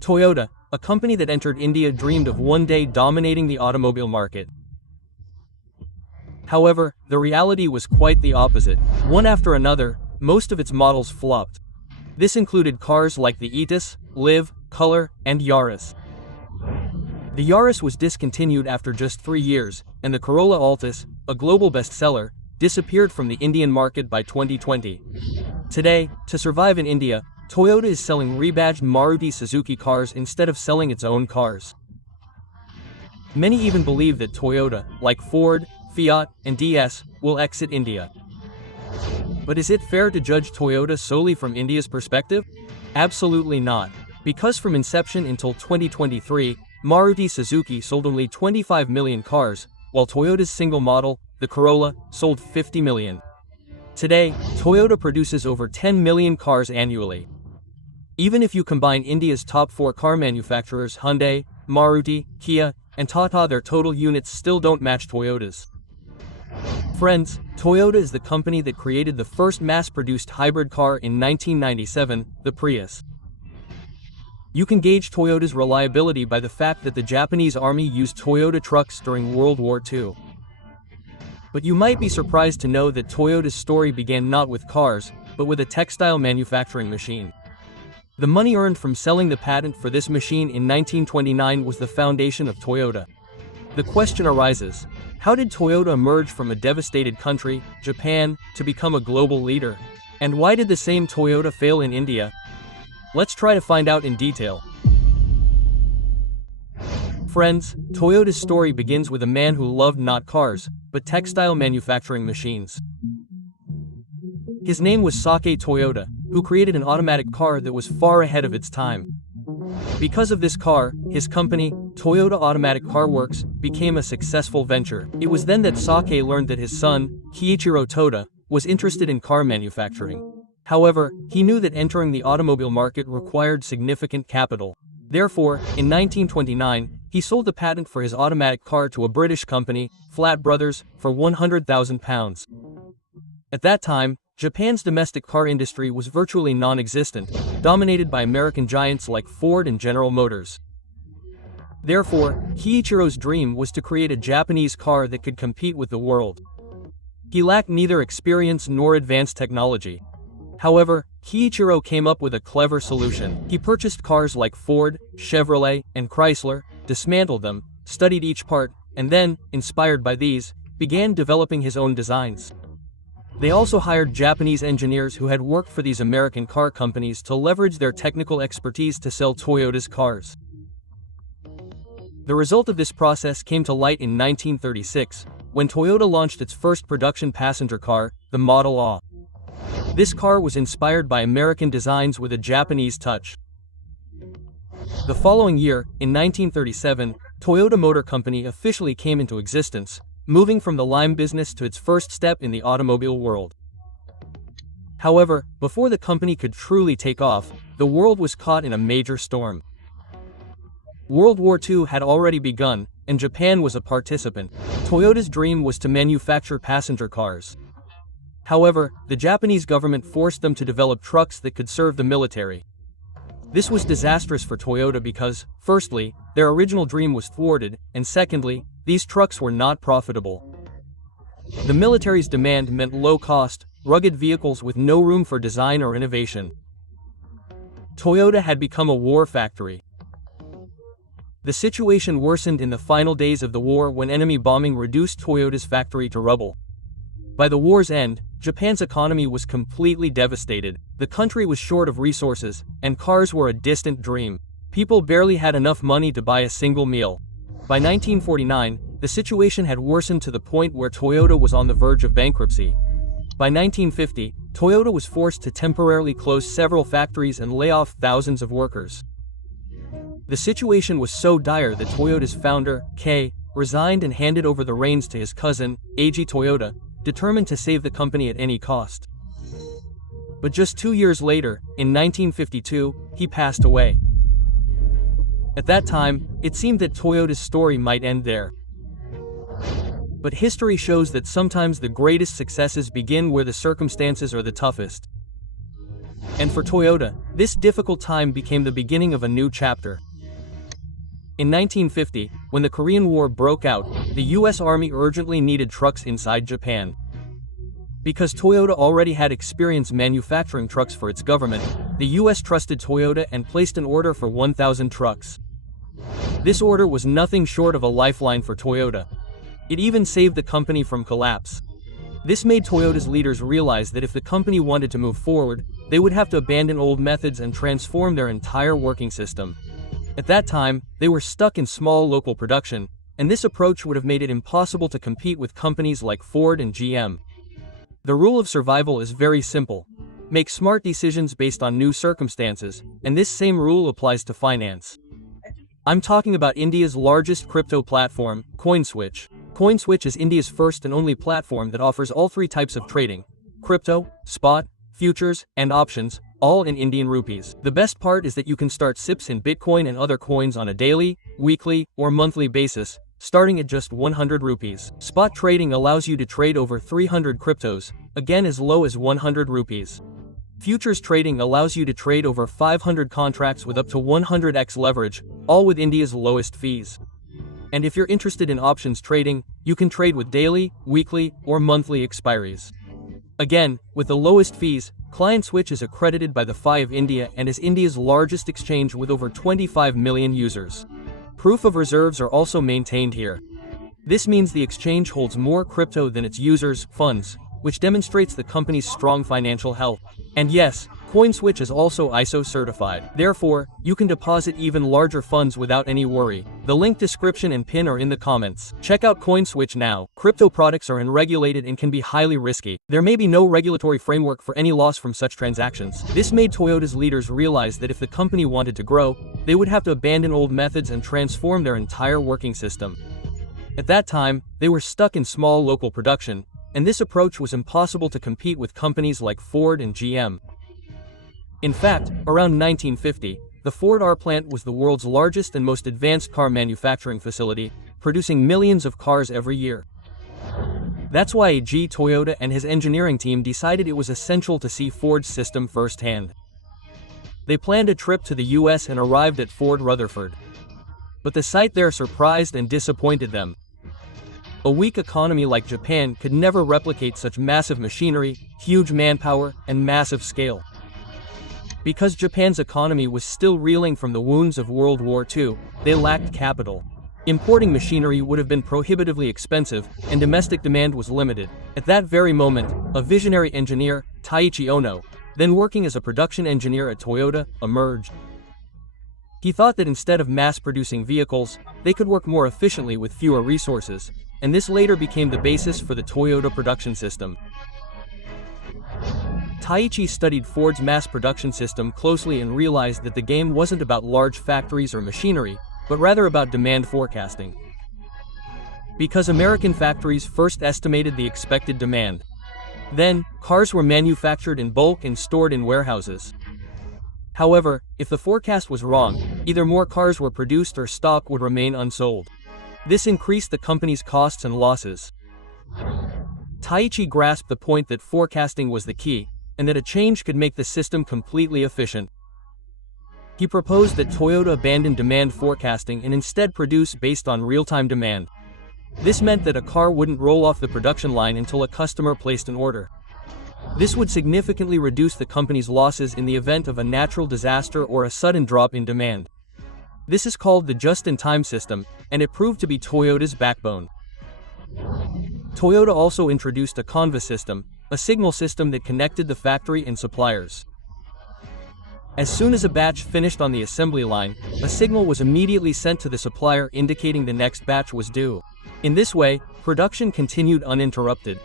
Toyota, a company that entered India, dreamed of one day dominating the automobile market. However, the reality was quite the opposite. One after another, most of its models flopped. This included cars like the Etis, Liv, Color, and Yaris. The Yaris was discontinued after just 3 years, and the Corolla Altis, a global bestseller, disappeared from the Indian market by 2020. Today, to survive in India, Toyota is selling rebadged Maruti Suzuki cars instead of selling its own cars. Many even believe that Toyota, like Ford, Fiat, and DS, will exit India. But is it fair to judge Toyota solely from India's perspective? Absolutely not. Because from inception until 2023, Maruti Suzuki sold only 25 million cars, while Toyota's single model, the Corolla, sold 50 million. Today, Toyota produces over 10 million cars annually. Even if you combine India's top 4 car manufacturers Hyundai, Maruti, Kia, and Tata, their total units still don't match Toyota's. Friends, Toyota is the company that created the first mass-produced hybrid car in 1997, the Prius. You can gauge Toyota's reliability by the fact that the Japanese army used Toyota trucks during World War II. But you might be surprised to know that Toyota's story began not with cars, but with a textile manufacturing machine. The money earned from selling the patent for this machine in 1929 was the foundation of Toyota. The question arises, how did Toyota emerge from a devastated country, Japan, to become a global leader? And why did the same Toyota fail in India? Let's try to find out in detail. Friends, Toyota's story begins with a man who loved not cars, but textile manufacturing machines. His name was Sakae Toyoda, who created an automatic car that was far ahead of its time. Because of this car, his company, Toyota Automatic Car Works, became a successful venture. It was then that Sakae learned that his son, Kiichiro Toda, was interested in car manufacturing. However, he knew that entering the automobile market required significant capital. Therefore, in 1929, he sold the patent for his automatic car to a British company, Flat Brothers, for £100,000. At that time, Japan's domestic car industry was virtually non-existent, dominated by American giants like Ford and General Motors. Therefore, Kiichiro's dream was to create a Japanese car that could compete with the world. He lacked neither experience nor advanced technology. However, Kiichiro came up with a clever solution. He purchased cars like Ford, Chevrolet, and Chrysler, dismantled them, studied each part, and then, inspired by these, began developing his own designs. They also hired Japanese engineers who had worked for these American car companies to leverage their technical expertise to sell Toyota's cars. The result of this process came to light in 1936, when Toyota launched its first production passenger car, the Model A. This car was inspired by American designs with a Japanese touch. The following year, in 1937, Toyota Motor Company officially came into existence, moving from the lime business to its first step in the automobile world. However, before the company could truly take off, the world was caught in a major storm. World War II had already begun, and Japan was a participant. Toyota's dream was to manufacture passenger cars. However, the Japanese government forced them to develop trucks that could serve the military. This was disastrous for Toyota because, firstly, their original dream was thwarted, and secondly, these trucks were not profitable. The military's demand meant low-cost, rugged vehicles with no room for design or innovation. Toyota had become a war factory. The situation worsened in the final days of the war when enemy bombing reduced Toyota's factory to rubble. By the war's end, Japan's economy was completely devastated. The country was short of resources, and cars were a distant dream. People barely had enough money to buy a single meal. By 1949, the situation had worsened to the point where Toyota was on the verge of bankruptcy. By 1950, Toyota was forced to temporarily close several factories and lay off thousands of workers. The situation was so dire that Toyota's founder, Kei, resigned and handed over the reins to his cousin, Eiji Toyota, determined to save the company at any cost. But just 2 years later, in 1952, he passed away. At that time, it seemed that Toyota's story might end there. But history shows that sometimes the greatest successes begin where the circumstances are the toughest. And for Toyota, this difficult time became the beginning of a new chapter. In 1950, when the Korean War broke out, the US Army urgently needed trucks inside Japan. Because Toyota already had experience manufacturing trucks for its government, the US trusted Toyota and placed an order for 1,000 trucks. This order was nothing short of a lifeline for Toyota. It even saved the company from collapse. This made Toyota's leaders realize that if the company wanted to move forward, they would have to abandon old methods and transform their entire working system. At that time, they were stuck in small local production, and this approach would have made it impossible to compete with companies like Ford and GM. The rule of survival is very simple. Make smart decisions based on new circumstances, and this same rule applies to finance. I'm talking about India's largest crypto platform, CoinSwitch. CoinSwitch is India's first and only platform that offers all three types of trading: crypto, spot, futures, and options, all in Indian rupees. The best part is that you can start SIPs in Bitcoin and other coins on a daily, weekly, or monthly basis, starting at just 100 rupees. Spot trading allows you to trade over 300 cryptos, again as low as 100 rupees. Futures trading allows you to trade over 500 contracts with up to 100x leverage, all with India's lowest fees. And if you're interested in options trading, you can trade with daily, weekly, or monthly expiries. Again, with the lowest fees, CoinSwitch is accredited by the FI of India and is India's largest exchange with over 25 million users. Proof of reserves are also maintained here. This means the exchange holds more crypto than its users' funds, which demonstrates the company's strong financial health. And yes, CoinSwitch is also ISO certified. Therefore, you can deposit even larger funds without any worry. The link description and pin are in the comments. Check out CoinSwitch now. Crypto products are unregulated and can be highly risky. There may be no regulatory framework for any loss from such transactions. This made Toyota's leaders realize that if the company wanted to grow, they would have to abandon old methods and transform their entire working system. At that time, they were stuck in small local production, and this approach was impossible to compete with companies like Ford and GM. In fact, around 1950, the Ford R plant was the world's largest and most advanced car manufacturing facility, producing millions of cars every year. That's why Eiji Toyota and his engineering team decided it was essential to see Ford's system firsthand. They planned a trip to the US and arrived at Ford Rutherford. But the sight there surprised and disappointed them. A weak economy like Japan could never replicate such massive machinery, huge manpower, and massive scale. Because Japan's economy was still reeling from the wounds of World War II, they lacked capital. Importing machinery would have been prohibitively expensive, and domestic demand was limited. At that very moment, a visionary engineer, Taiichi Ohno, then working as a production engineer at Toyota, emerged. He thought that instead of mass-producing vehicles, they could work more efficiently with fewer resources, and this later became the basis for the Toyota production system. Taiichi studied Ford's mass production system closely and realized that the game wasn't about large factories or machinery, but rather about demand forecasting. Because American factories first estimated the expected demand. Then, cars were manufactured in bulk and stored in warehouses. However, if the forecast was wrong, either more cars were produced or stock would remain unsold. This increased the company's costs and losses. Taiichi grasped the point that forecasting was the key, and that a change could make the system completely efficient. He proposed that Toyota abandon demand forecasting and instead produce based on real-time demand. This meant that a car wouldn't roll off the production line until a customer placed an order. This would significantly reduce the company's losses in the event of a natural disaster or a sudden drop in demand. This is called the just-in-time system, and it proved to be Toyota's backbone. Toyota also introduced a Canvas system, a signal system that connected the factory and suppliers. As soon as a batch finished on the assembly line, a signal was immediately sent to the supplier indicating the next batch was due. In this way, production continued uninterrupted.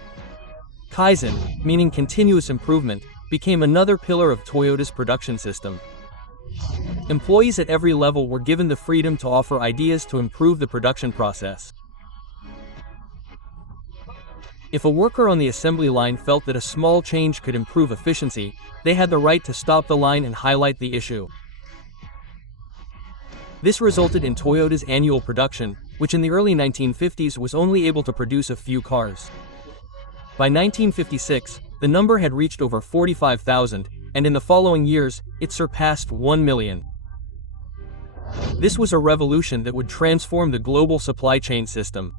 Kaizen, meaning continuous improvement, became another pillar of Toyota's production system. Employees at every level were given the freedom to offer ideas to improve the production process. If a worker on the assembly line felt that a small change could improve efficiency, they had the right to stop the line and highlight the issue. This resulted in Toyota's annual production, which in the early 1950s was only able to produce a few cars. By 1956, the number had reached over 45,000, and in the following years, it surpassed 1 million. This was a revolution that would transform the global supply chain system.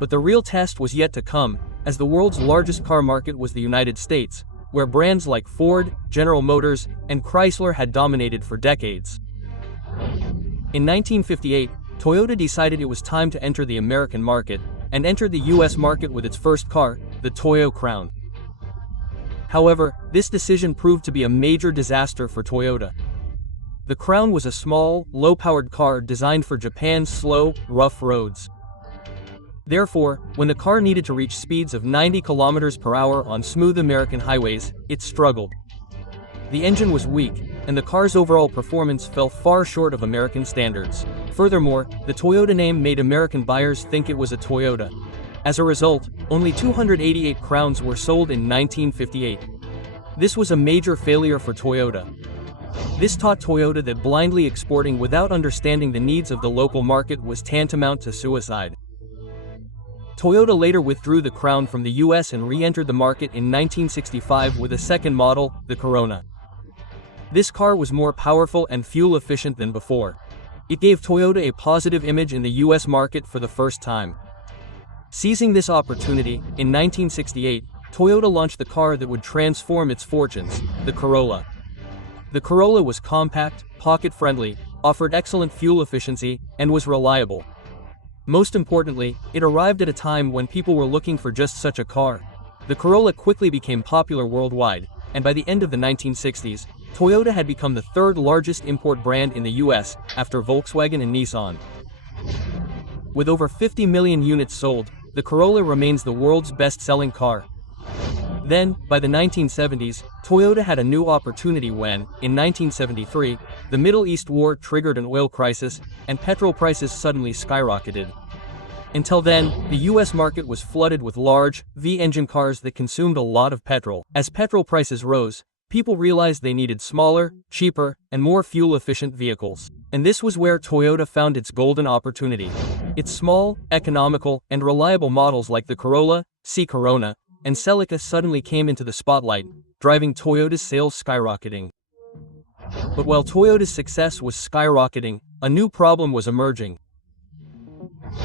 But the real test was yet to come, as the world's largest car market was the United States, where brands like Ford, General Motors, and Chrysler had dominated for decades. In 1958, Toyota decided it was time to enter the American market, and entered the US market with its first car, the Toyo Crown. However, this decision proved to be a major disaster for Toyota. The Crown was a small, low-powered car designed for Japan's slow, rough roads. Therefore, when the car needed to reach speeds of 90 km per hour on smooth American highways, it struggled. The engine was weak, and the car's overall performance fell far short of American standards. Furthermore, the Toyota name made American buyers think it was a Toyota. As a result, only 288 Crowns were sold in 1958. This was a major failure for Toyota. This taught Toyota that blindly exporting without understanding the needs of the local market was tantamount to suicide. Toyota later withdrew the Crown from the US and re-entered the market in 1965 with a second model, the Corona. This car was more powerful and fuel-efficient than before. It gave Toyota a positive image in the US market for the first time. Seizing this opportunity, in 1968, Toyota launched the car that would transform its fortunes, the Corolla. The Corolla was compact, pocket-friendly, offered excellent fuel efficiency, and was reliable. Most importantly, it arrived at a time when people were looking for just such a car. The Corolla quickly became popular worldwide, and by the end of the 1960s, Toyota had become the third largest import brand in the US, after Volkswagen and Nissan. With over 50 million units sold, the Corolla remains the world's best-selling car. Then, by the 1970s, Toyota had a new opportunity when, in 1973, the Middle East war triggered an oil crisis, and petrol prices suddenly skyrocketed. Until then, the US market was flooded with large, V-engine cars that consumed a lot of petrol. As petrol prices rose, people realized they needed smaller, cheaper, and more fuel-efficient vehicles. And this was where Toyota found its golden opportunity. Its small, economical, and reliable models like the Corolla, C Corona, and Celica suddenly came into the spotlight, driving Toyota's sales skyrocketing. But while Toyota's success was skyrocketing, a new problem was emerging.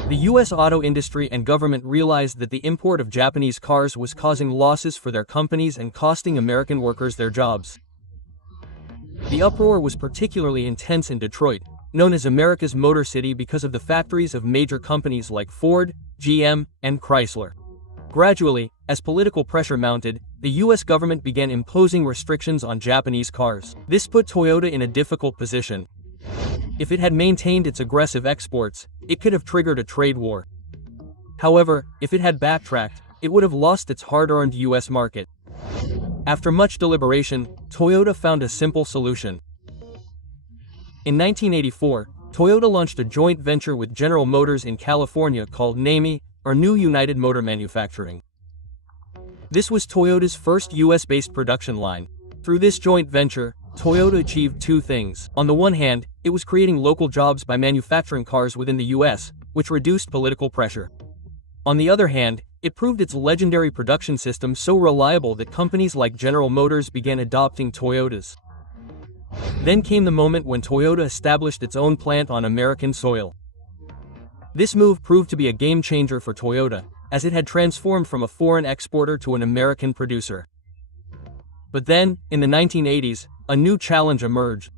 The US auto industry and government realized that the import of Japanese cars was causing losses for their companies and costing American workers their jobs. The uproar was particularly intense in Detroit, known as America's Motor City because of the factories of major companies like Ford, GM, and Chrysler. Gradually, as political pressure mounted, the US government began imposing restrictions on Japanese cars. This put Toyota in a difficult position. If it had maintained its aggressive exports, it could have triggered a trade war. However, if it had backtracked, it would have lost its hard-earned US market. After much deliberation, Toyota found a simple solution. In 1984, Toyota launched a joint venture with General Motors in California called NAMI, or New United Motor Manufacturing. This was Toyota's first US-based production line. Through this joint venture, Toyota achieved two things. On the one hand, it was creating local jobs by manufacturing cars within the US, which reduced political pressure. On the other hand, it proved its legendary production system so reliable that companies like General Motors began adopting Toyotas. Then came the moment when Toyota established its own plant on American soil. This move proved to be a game-changer for Toyota, as it had transformed from a foreign exporter to an American producer. But then, in the 1980s, a new challenge emerged.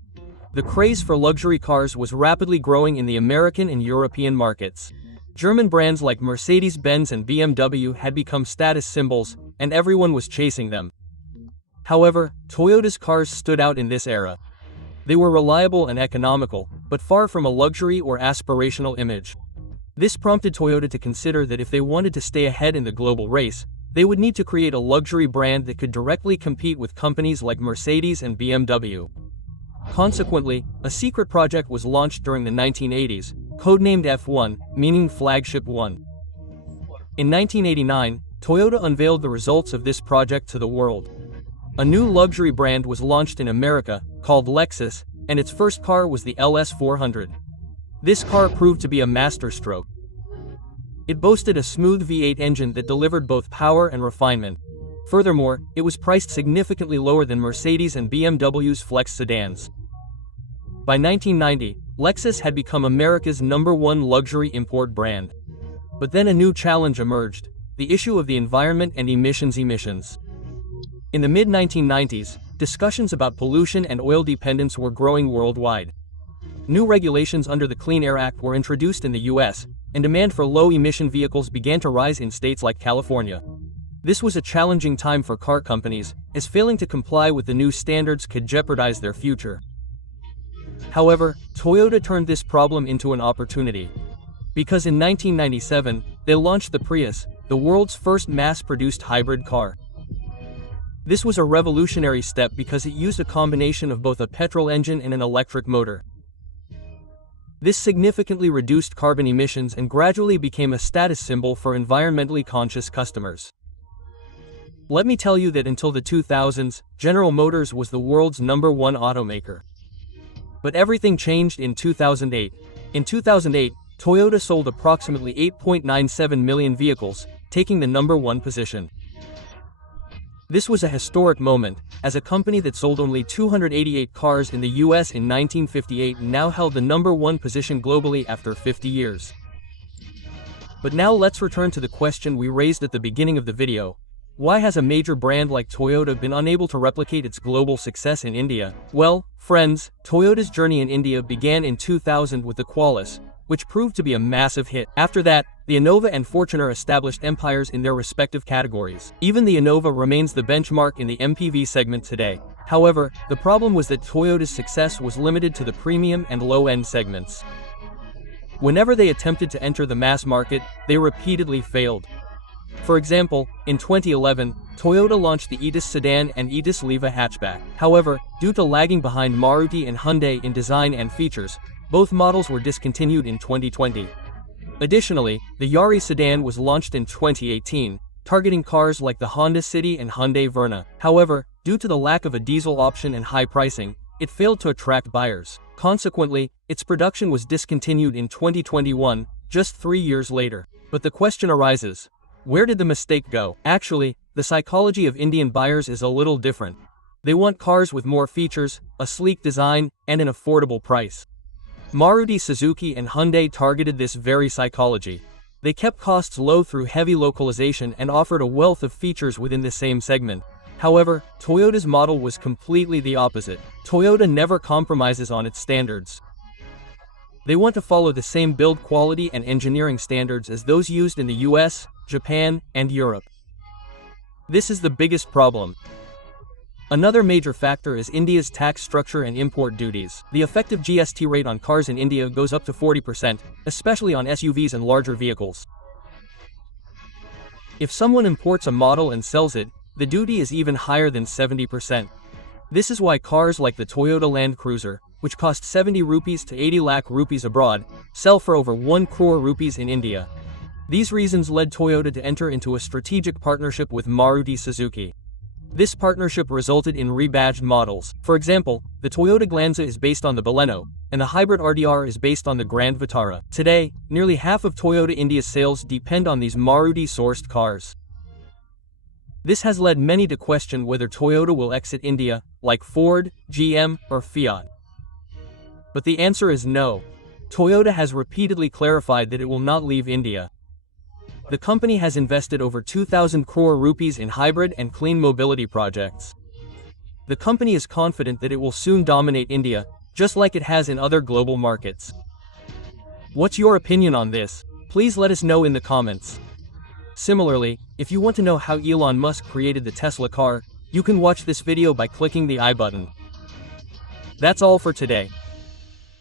The craze for luxury cars was rapidly growing in the American and European markets. German brands like Mercedes-Benz and BMW had become status symbols, and everyone was chasing them. However, Toyota's cars stood out in this era. They were reliable and economical, but far from a luxury or aspirational image. This prompted Toyota to consider that if they wanted to stay ahead in the global race, they would need to create a luxury brand that could directly compete with companies like Mercedes and BMW. Consequently, a secret project was launched during the 1980s, codenamed F1, meaning Flagship 1. In 1989, Toyota unveiled the results of this project to the world. A new luxury brand was launched in America, called Lexus, and its first car was the LS400. This car proved to be a masterstroke. It boasted a smooth V8 engine that delivered both power and refinement. Furthermore, it was priced significantly lower than Mercedes and BMW's flex sedans. By 1990, Lexus had become America's #1 luxury import brand. But then a new challenge emerged: the issue of the environment and emissions. In the mid-1990s, discussions about pollution and oil dependence were growing worldwide. New regulations under the Clean Air Act were introduced in the US, and demand for low-emission vehicles began to rise in states like California. This was a challenging time for car companies, as failing to comply with the new standards could jeopardize their future. However, Toyota turned this problem into an opportunity. Because in 1997, they launched the Prius, the world's first mass-produced hybrid car. This was a revolutionary step because it used a combination of both a petrol engine and an electric motor. This significantly reduced carbon emissions and gradually became a status symbol for environmentally conscious customers. Let me tell you that until the 2000s, General Motors was the world's #1 automaker. But everything changed in 2008. In 2008, Toyota sold approximately 8.97 million vehicles, taking the #1 position. This was a historic moment, as a company that sold only 288 cars in the US in 1958 now held the #1 position globally after 50 years. But now let's return to the question we raised at the beginning of the video. Why has a major brand like Toyota been unable to replicate its global success in India? Well, friends, Toyota's journey in India began in 2000 with the Qualis, which proved to be a massive hit. After that, the Innova and Fortuner established empires in their respective categories. Even the Innova remains the benchmark in the MPV segment today. However, the problem was that Toyota's success was limited to the premium and low-end segments. Whenever they attempted to enter the mass market, they repeatedly failed. For example, in 2011, Toyota launched the Etis sedan and Etis Leva hatchback. However, due to lagging behind Maruti and Hyundai in design and features, both models were discontinued in 2020. Additionally, the Yaris sedan was launched in 2018, targeting cars like the Honda City and Hyundai Verna. However, due to the lack of a diesel option and high pricing, it failed to attract buyers. Consequently, its production was discontinued in 2021, just 3 years later. But the question arises: where did the mistake go? Actually, the psychology of Indian buyers is a little different. They want cars with more features, a sleek design, and an affordable price. Maruti Suzuki and Hyundai targeted this very psychology. They kept costs low through heavy localization and offered a wealth of features within the same segment. However, Toyota's model was completely the opposite. Toyota never compromises on its standards. They want to follow the same build quality and engineering standards as those used in the US, Japan, and Europe. This is the biggest problem. Another major factor is India's tax structure and import duties. The effective GST rate on cars in India goes up to 40%, especially on SUVs and larger vehicles. If someone imports a model and sells it, the duty is even higher than 70%. This is why cars like the Toyota Land Cruiser, which cost 70 rupees to 80 lakh rupees abroad, sell for over 1 crore rupees in India. These reasons led Toyota to enter into a strategic partnership with Maruti Suzuki. This partnership resulted in rebadged models. For example, the Toyota Glanza is based on the Baleno, and the hybrid RDR is based on the Grand Vitara. Today, nearly half of Toyota India's sales depend on these Maruti-sourced cars. This has led many to question whether Toyota will exit India, like Ford, GM, or Fiat. But the answer is no. Toyota has repeatedly clarified that it will not leave India. The company has invested over 2,000 crore rupees in hybrid and clean mobility projects. The company is confident that it will soon dominate India, just like it has in other global markets. What's your opinion on this? Please let us know in the comments. Similarly, if you want to know how Elon Musk created the Tesla car, you can watch this video by clicking the I button. That's all for today.